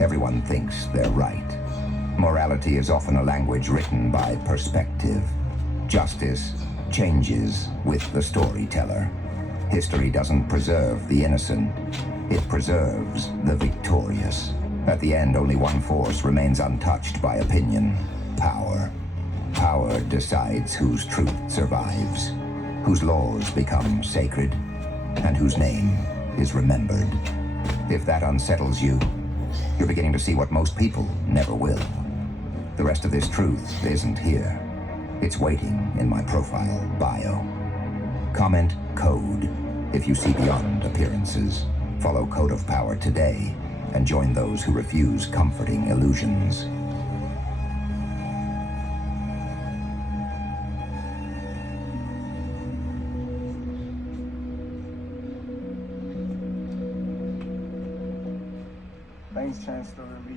Everyone thinks they're right. Morality is often a language written by perspective. Justice changes with the storyteller. History doesn't preserve the innocent, it preserves the victorious. At the end, only one force remains untouched by opinion: power. Power decides whose truth survives, whose laws become sacred, and whose name is remembered. If that unsettles you, you're beginning to see what most people never will. The rest of this truth isn't here. It's waiting in my profile bio. Comment code if you see beyond appearances. Follow Code of Power today and join those who refuse comforting illusions. Thanks, Chancellor Lee,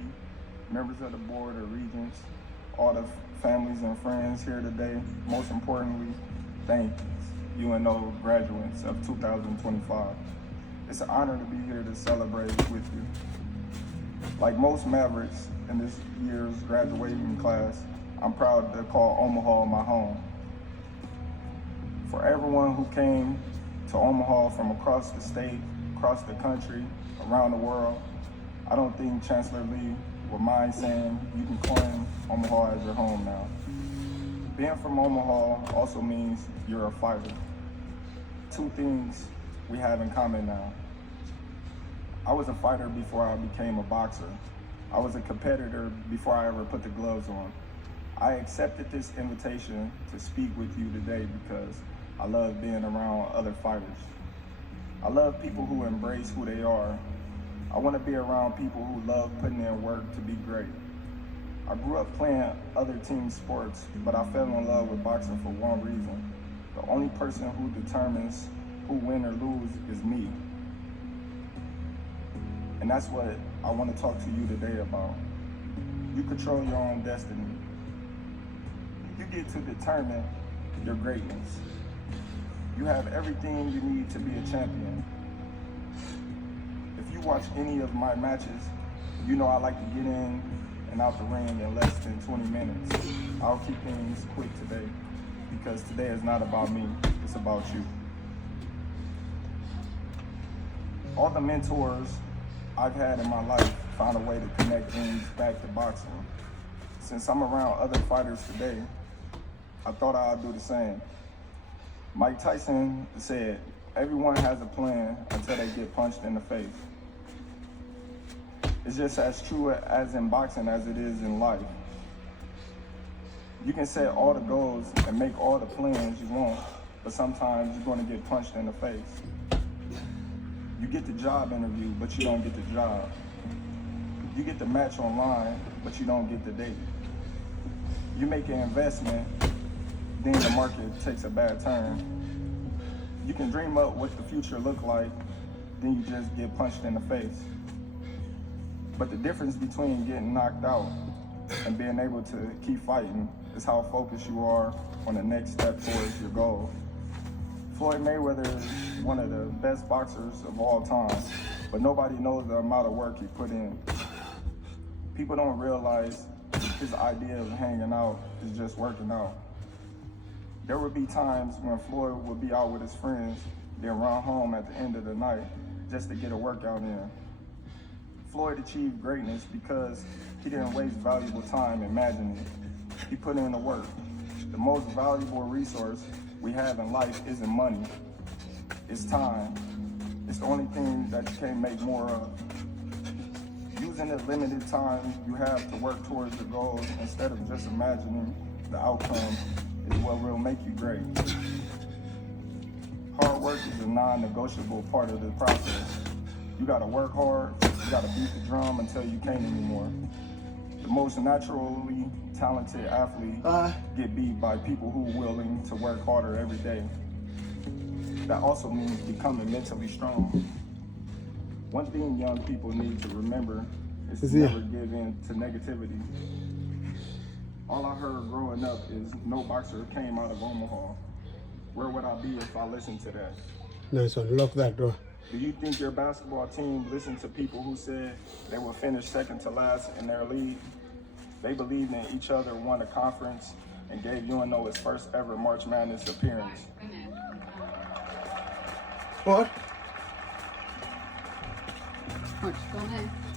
members of the Board of Regents, all the families and friends here today. Most importantly, thank you, UNO graduates of 2025. It's an honor to be here to celebrate with you. Like most Mavericks in this year's graduating class, I'm proud to call Omaha my home. For everyone who came to Omaha from across the state, across the country, around the world, I don't think Chancellor Lee would mind saying you can claim Omaha as your home now. Being from Omaha also means you're a fighter. Two things we have in common now. I was a fighter before I became a boxer. I was a competitor before I ever put the gloves on. I accepted this invitation to speak with you today because I love being around other fighters. I love people who embrace who they are. I want to be around people who love putting in work to be great. I grew up playing other team sports, but I fell in love with boxing for one reason. The only person who determines who win or lose is me. And that's what I want to talk to you today about. You control your own destiny. You get to determine your greatness. You have everything you need to be a champion. If you watch any of my matches, you know I like to get in and out the ring in less than 20 minutes. I'll keep things quick today because today is not about me, it's about you. All the mentors I've had in my life found a way to connect things back to boxing. Since I'm around other fighters today, I thought I'd do the same. Mike Tyson said, everyone has a plan until they get punched in the face. It's just as true as in boxing as it is in life. You can set all the goals and make all the plans you want, but sometimes you're going to get punched in the face. You get the job interview, but you don't get the job. You get the match online, but you don't get the date. You make an investment, then the market takes a bad turn. You can dream up what the future look like, then you just get punched in the face. But the difference between getting knocked out and being able to keep fighting is how focused you are on the next step towards your goal. Floyd Mayweather is one of the best boxers of all time, but nobody knows the amount of work he put in. People don't realize his idea of hanging out is just working out. There would be times when Floyd would be out with his friends, then run home at the end of the night just to get a workout in. Floyd achieved greatness because he didn't waste valuable time imagining. He put in the work. The most valuable resource we have in life isn't money, it's time. It's the only thing that you can't make more of. Using the limited time you have to work towards your goals instead of just imagining the outcome is what will make you great. Hard work is a non-negotiable part of the process. You gotta work hard, you gotta beat the drum until you can't anymore. The most naturally talented athletes get beat by people who are willing to work harder every day. That also means becoming mentally strong. One thing young people need to remember is to never give in to negativity. All I heard growing up is no boxer came out of Omaha. Where would I be if I listened to that? Nice one, lock that door. Do you think your basketball team listened to people who said they would finish second to last in their league? They believed in each other, won a conference, and gave UNO its first ever March Madness appearance. What?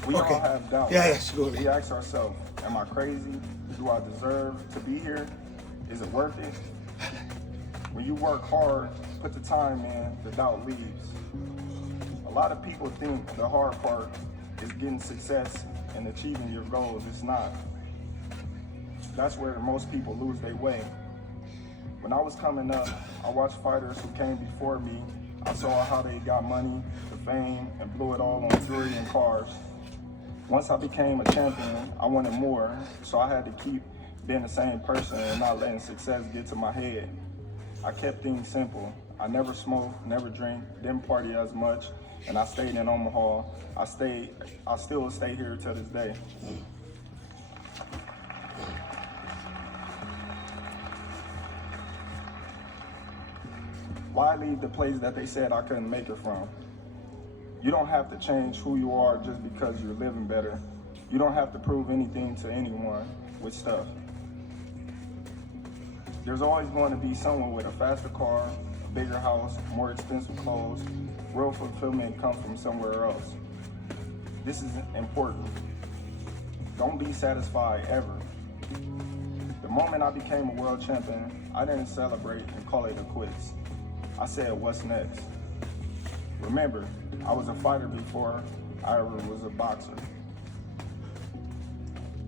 We Okay. all have doubts. Yeah, yes, go ahead. We ask ourselves, am I crazy? Do I deserve to be here? Is it worth it? When you work hard, put the time in, the doubt leaves. A lot of people think the hard part is getting success and achieving your goals. It's not. That's where most people lose their way. When I was coming up, I watched fighters who came before me. I saw how they got money, the fame, and blew it all on jewelry and cars. Once I became a champion, I wanted more, so I had to keep being the same person and not letting success get to my head. I kept things simple. I never smoked, never drank, didn't party as much, and I stayed in Omaha. I still stay here to this day. Why leave the place that they said I couldn't make it from? You don't have to change who you are just because you're living better. You don't have to prove anything to anyone with stuff. There's always going to be someone with a faster car, a bigger house, more expensive clothes. Real fulfillment comes from somewhere else. This is important. Don't be satisfied ever. The moment I became a world champion, I didn't celebrate and call it a quits. I said, what's next? Remember, I was a fighter before I ever was a boxer.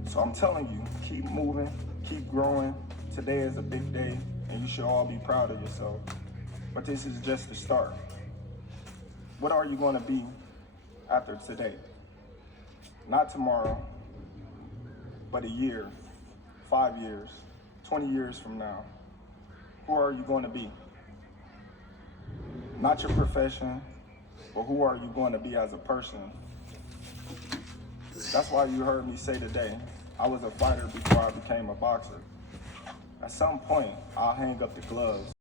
So I'm telling you, keep moving, keep growing. Today is a big day, and you should all be proud of yourself. But this is just the start. What are you going to be after today? Not tomorrow, but a year, 5 years, 20 years from now. Who are you going to be? Not your profession, but who are you going to be as a person? That's why you heard me say today, I was a fighter before I became a boxer. At some point, I'll hang up the gloves.